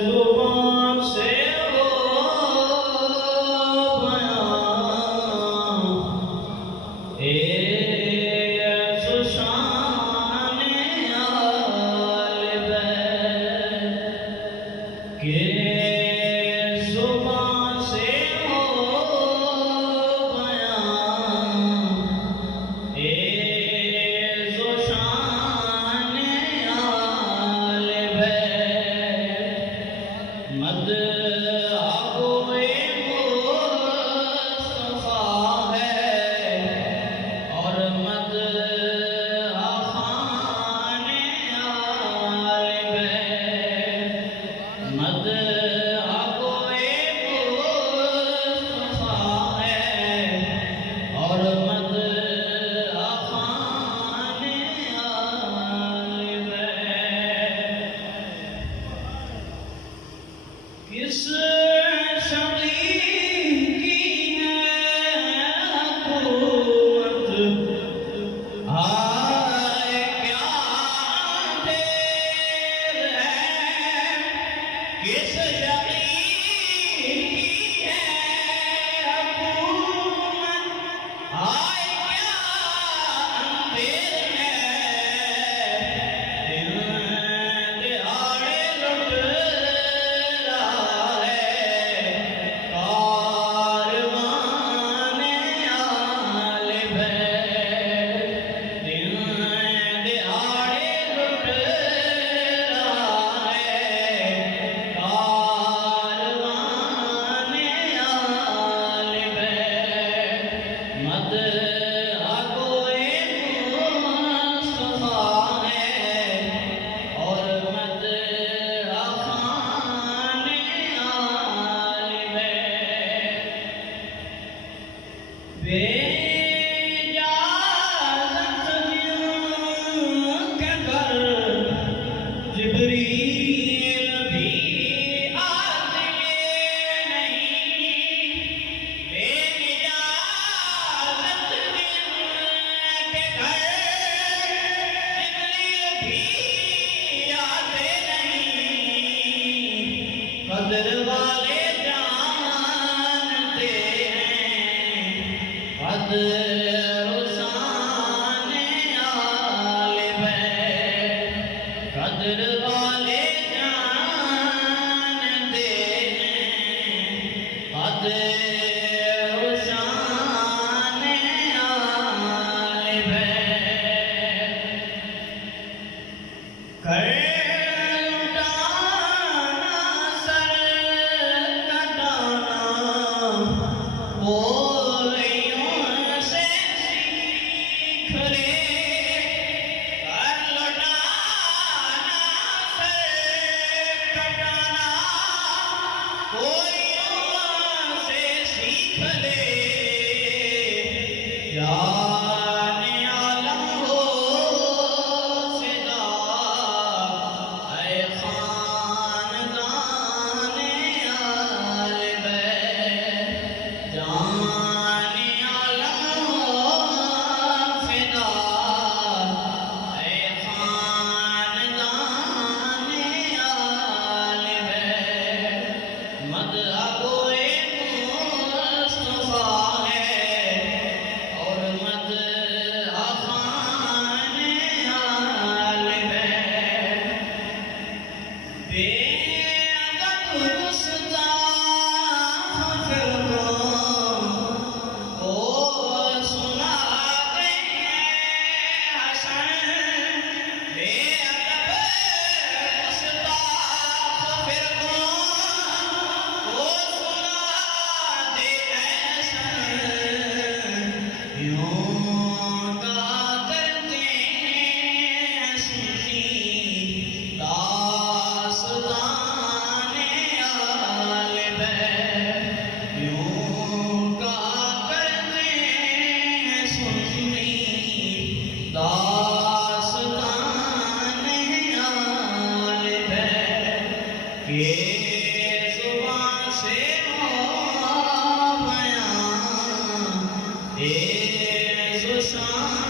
زبان سے ہو بیان ایز شان آل بیت کہ زبان سے ہو بیان ایز شان آل بیت مد آبوئے مصطفیٰ ہے اور مد آخان آل بیت مد آبوئے مصطفیٰ ہے اور مد آخان آل بیت کس شقی کی ہے حکومت ہائے کیا دیر ہے کس شقی کی ہے حکومت ہائے کیا اندھیر ہے دن دہاڑے لٹ رہا ہے کاروان آل بیت دن دہاڑے لٹ رہا ہے کاروان آل بیت مد آگوئے مصطفیٰ ہے اور مد آخان آل بیت بے اجازت جن کے گھر جبریل بھی آتے نہیں بے اجازت جن کے گھر جبریل بھی آتے نہیں قدر والے جانتے ہیں قدر شان آل بیت قدر والے جانتے ہیں قدر شان آل بیت کر لٹانا سر کٹانا بولیوں سے سیکھ لے کر لٹانا سر کٹانا بولیوں سے سیکھ لے جان عالم ہو فدا اے خاندان آل بیت جان عالم ہو فدا اے خاندان آل بیت مد آگوئے مصطفیٰ ہے اور مد آخان آل بیت بے ادب گستاخ فرقوں کو سناتے ہیں حسن بے ادب گستاخ فرقوں کو سناتے ہیں حسن یوں کا کرتے ہیں سنی داستان آل بیت یوں کا کرتے ہیں سنی داستان آل بیت کہ زبان سے ہو بیان ایز شان